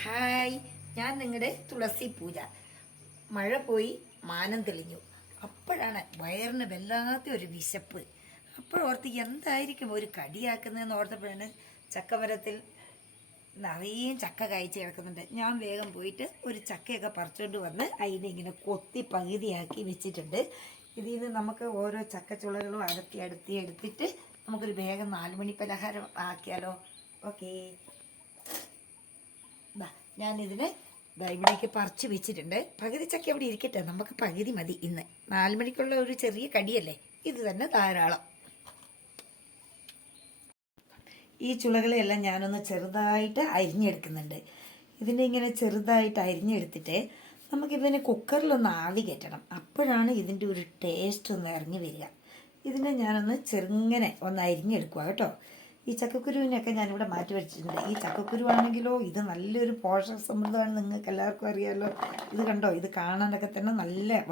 Hi, ഞാൻ നിങ്ങളുടെ തുളസി പൂജ. മഴ പോയി, മാനം തെളിഞ്ഞു. അപ്പോഴാണ് വയറിന് വല്ലാത്ത ഒരു വിശപ്പ്. അപ്പോഴോർത്ത് എന്തായിരിക്കും ഒരു കടിയാക്കുന്നതെന്ന് ഓർത്തപ്പോഴാണ് ചക്കമരത്തിൽ നിറയെ ചക്ക കായ്ച്ച് കിടക്കുന്നുണ്ട്. ഞാൻ വേഗം പോയിട്ട് ഒരു ചക്കയൊക്കെ പറിച്ചുകൊണ്ട് വന്ന് അതിനെ ഇങ്ങനെ കൊത്തി പകുതിയാക്കി വെച്ചിട്ടുണ്ട്. ഇതിൽ നിന്ന് നമുക്ക് ഓരോ ചക്കച്ചുളകളും എടുത്തിട്ട് നമുക്കൊരു വേഗം 4 മണി പലഹാരം ആക്കിയാലോ? ഓക്കേ, ഞാനിതിന് ഇവിടേക്ക് പറിച്ച് വെച്ചിട്ടുണ്ട്. പകുതി ചക്ക ഇവിടെ ഇരിക്കട്ടെ, നമുക്ക് പകുതി മതി. ഇന്ന് 4 മണിക്കുള്ള ഒരു ചെറിയ കടിയല്ലേ, ഇത് തന്നെ ധാരാളം. ഈ ചുളകളെല്ലാം ഞാനൊന്ന് ചെറുതായിട്ട് അരിഞ്ഞെടുക്കുന്നുണ്ട്. ഇതിനെ ഇങ്ങനെ ചെറുതായിട്ട് അരിഞ്ഞെടുത്തിട്ട് നമുക്കിതിനെ കുക്കറിലൊന്ന് ആവി കയറ്റണം. അപ്പോഴാണ് ഇതിൻ്റെ ഒരു ടേസ്റ്റ് ഒന്ന് ഇറങ്ങി വരിക. ഇതിനെ ഞാനൊന്ന് ചെറുങ്ങനെ ഒന്ന് അരിഞ്ഞെടുക്കുക കേട്ടോ. ഈ ചക്കക്കുരുവിനൊക്കെ ഞാനിവിടെ മാറ്റി വെച്ചിട്ടുണ്ട്. ഈ ചക്കക്കുരുവാണെങ്കിലോ ഇത് നല്ലൊരു പോഷക സമൃദ്ധമാണ്, നിങ്ങൾക്ക് എല്ലാവർക്കും അറിയാമല്ലോ. ഇത് കണ്ടോ, ഇത് കാണാനൊക്കെ തന്നെ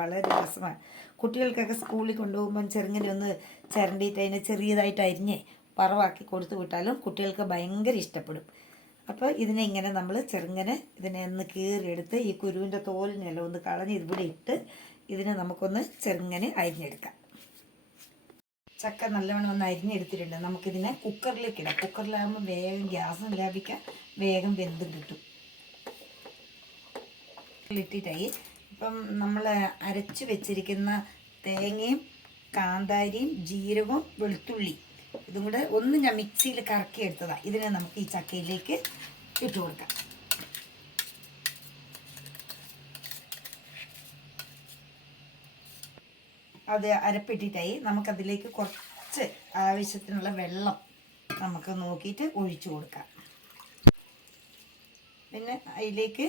വളരെ രസമാണ്. കുട്ടികൾക്കൊക്കെ സ്കൂളിൽ കൊണ്ടുപോകുമ്പം ചെറുങ്ങനെ ഒന്ന് ചിരണ്ടിയിട്ട് അതിനെ ചെറിയതായിട്ട് അരിഞ്ഞ് വറവാക്കി കൊടുത്തു വിട്ടാലും കുട്ടികൾക്ക് ഭയങ്കര ഇഷ്ടപ്പെടും. അപ്പോൾ ഇതിനെ ഇങ്ങനെ നമ്മൾ ചെറുങ്ങനെ ഇതിനെ ഒന്ന് കീറിയെടുത്ത് ഈ കുരുവിൻ്റെ തോലിനെല്ലാം ഒന്ന് കളഞ്ഞ് ഇവിടെ ഇട്ട് ഇതിനെ നമുക്കൊന്ന് ചെറുങ്ങനെ അരിഞ്ഞെടുക്കാം. ചക്ക നല്ലവണ്ണം ഒന്ന് അരിഞ്ഞെടുത്തിട്ടുണ്ട്. നമുക്കിതിനെ കുക്കറിലേക്ക് ഇടാം. കുക്കറിലാകുമ്പോൾ വേഗം ഗ്യാസും ലാഭിക്കാം, വേഗം വെന്തും കിട്ടും. ഇട്ടിട്ടായി ഇപ്പം നമ്മൾ അരച്ച് വെച്ചിരിക്കുന്ന തേങ്ങയും കാന്താരിയും ജീരകവും വെളുത്തുള്ളി ഇതും കൂടെ ഒന്ന് ഞാൻ മിക്സിയിൽ കറക്കി എടുത്തതാണ്. ഇതിനെ നമുക്ക് ഈ ചക്കയിലേക്ക് ഇട്ട് കൊടുക്കാം. അത് അരപ്പിട്ടിട്ടായി നമുക്കതിലേക്ക് കുറച്ച് ആവശ്യത്തിനുള്ള വെള്ളം നമുക്ക് നോക്കിയിട്ട് ഒഴിച്ചു കൊടുക്കാം. പിന്നെ അതിലേക്ക്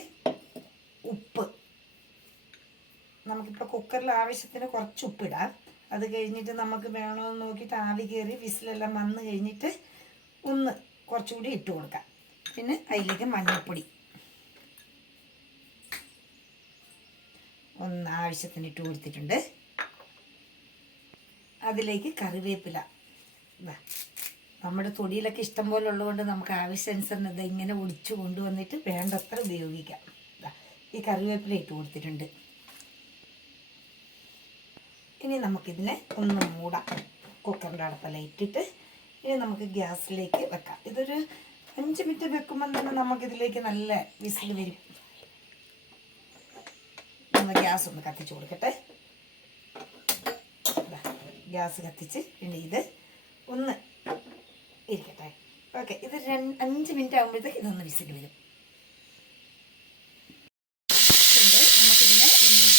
ഉപ്പ്, നമുക്കിപ്പോൾ കുക്കറിൽ ആവശ്യത്തിന് കുറച്ച് ഉപ്പിടാം. അത് കഴിഞ്ഞിട്ട് നമുക്ക് വേണമെന്ന് നോക്കിയിട്ട് ആവി കയറി വിസിലെല്ലാം വന്ന് കഴിഞ്ഞിട്ട് ഒന്ന് കുറച്ചുകൂടി ഇട്ട് കൊടുക്കാം. പിന്നെ അതിലേക്ക് മഞ്ഞൾപ്പൊടി ഒന്ന് ആവശ്യത്തിന് ഇട്ട് കൊടുത്തിട്ടുണ്ട്. അതിലേക്ക് കറിവേപ്പില, നമ്മുടെ തൊടിയിലൊക്കെ ഇഷ്ടം പോലെ ഉള്ളതുകൊണ്ട് നമുക്ക് ആവശ്യാനുസരണം ഇങ്ങനെ ഒടിച്ചു കൊണ്ടുവന്നിട്ട് വേണ്ടത്ര ഉപയോഗിക്കാം. ഈ കറിവേപ്പില ഇട്ട് കൊടുത്തിട്ടുണ്ട്. ഇനി നമുക്കിതിനെ ഒന്ന് മൂടാം. കുക്കറിൻ്റെ അടുപ്പെല്ലാം ഇട്ടിട്ട് ഇനി നമുക്ക് ഗ്യാസിലേക്ക് വെക്കാം. ഇതൊരു 5 മിനിറ്റ് വെക്കുമ്പോൾ തന്നെ നമുക്കിതിലേക്ക് നല്ല വിസിൽ വരും. ഒന്ന് ഗ്യാസ് ഒന്ന് കത്തിച്ച് കൊടുക്കട്ടെ. ഗ്യാസ് കത്തിച്ച് പിന്നെ ഇത് ഒന്ന് ഇരിക്കട്ടെ. ഓക്കെ, ഇത് 5 മിനിറ്റ് ആകുമ്പോഴത്തേക്ക് ഇതൊന്ന് വിസിൽ വരും. നമുക്കിതിനെ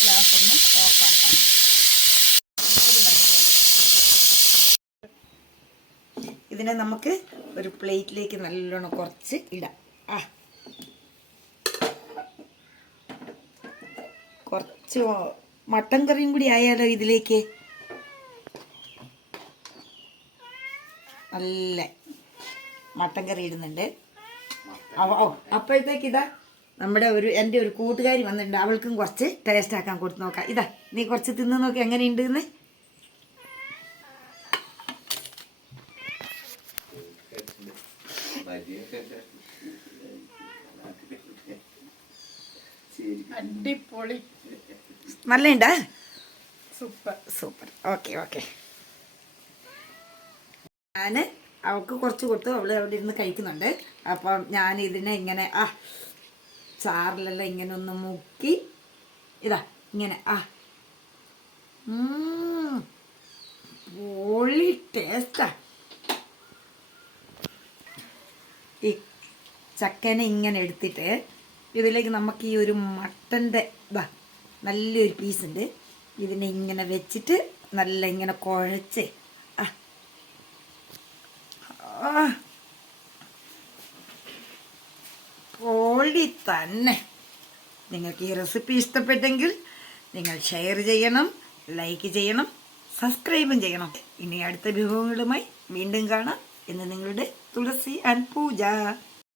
ഗ്യാസ് ഒന്ന് ഓഫാക്കാം. ഇതിനെ നമുക്ക് ഒരു പ്ലേറ്റിലേക്ക് നല്ലോണം കുറച്ച് ഇടാം. കുറച്ച് മട്ടൻ കറിയും കൂടി ആയാലോ ഇതിലേക്ക്. നല്ല മട്ടൻ കറി ഇടുന്നുണ്ട്. അപ്പോഴത്തേക്ക് ഇതാ എൻ്റെ ഒരു കൂട്ടുകാരി വന്നിട്ടുണ്ട്. അവൾക്കും കുറച്ച് ടേസ്റ്റ് ആക്കാൻ കൊടുത്ത് നോക്കാം. ഇതാ, നീ കുറച്ച് തിന്ന് നോക്കി എങ്ങനെയുണ്ട് എന്ന്. അടിപൊളി, നല്ലുണ്ടാ? Super super. ഓക്കെ. ഞാൻ അവൾക്ക് കുറച്ച് കൊടുത്തു, അവൾ അവിടെ ഇരുന്ന് കഴിക്കുന്നുണ്ട്. അപ്പം ഞാൻ ഇതിനെ ഇങ്ങനെ ചാറിലെല്ലാം ഇങ്ങനെ ഒന്ന് മുക്കി ഇതാ ഇങ്ങനെ പൊളി ടേസ്റ്റാ. ഈ ചക്കനെ ഇങ്ങനെ എടുത്തിട്ട് ഇതിലേക്ക് നമുക്ക് ഈ ഒരു മട്ടൻ്റെ നല്ലൊരു പീസുണ്ട്. ഇതിനെ ഇങ്ങനെ വെച്ചിട്ട് നല്ല ഇങ്ങനെ കുഴച്ച് പൊളി തന്നെ. നിങ്ങൾക്ക് ഈ റെസിപ്പി ഇഷ്ടപ്പെട്ടെങ്കിൽ നിങ്ങൾ ഷെയർ ചെയ്യണം, ലൈക്ക് ചെയ്യണം, സബ്സ്ക്രൈബും ചെയ്യണം. ഇനി അടുത്ത വിഭവങ്ങളുമായി വീണ്ടും കാണാം. എന്ന് നിങ്ങളുടെ തുളസി ആൻഡ് പൂജ.